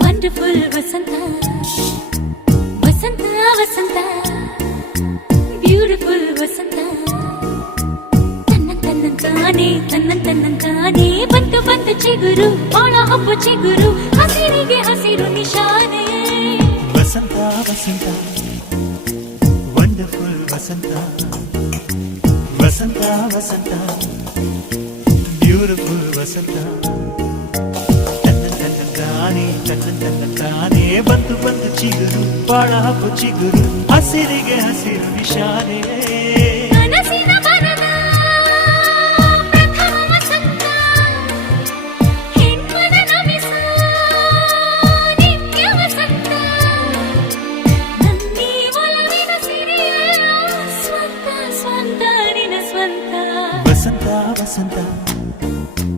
wonderful ವಸಂತ ವಸಂತ ವಸಂತ beautiful ವಸಂತ ತನ್ನಂತಾನೆ ಬಂತು ಬಂತು ಚಿಗುರು ಬಾಳ ಹಬ್ಬ ಚಿಗುರು ಹಸಿರಿಗೆ ಹಸಿರು ನಿಶಾನೆ ವಸಂತ ವಸಂತ ವಂಡರ್ಫುಲ್ ವಸಂತ ವಸಂತ ವಸಂತ ಬ್ಯೂಟಿಫುಲ್ ವಸಂತ ತನ್ನಂತಾನೆ ಬಂತು ಬಂತು ಚಿಗುರು ಬಾಳ ಹಬ್ಬ ಚಿಗುರು ಹಸಿರಿಗೆ ಹಸಿರು ನಿಶಾನೆ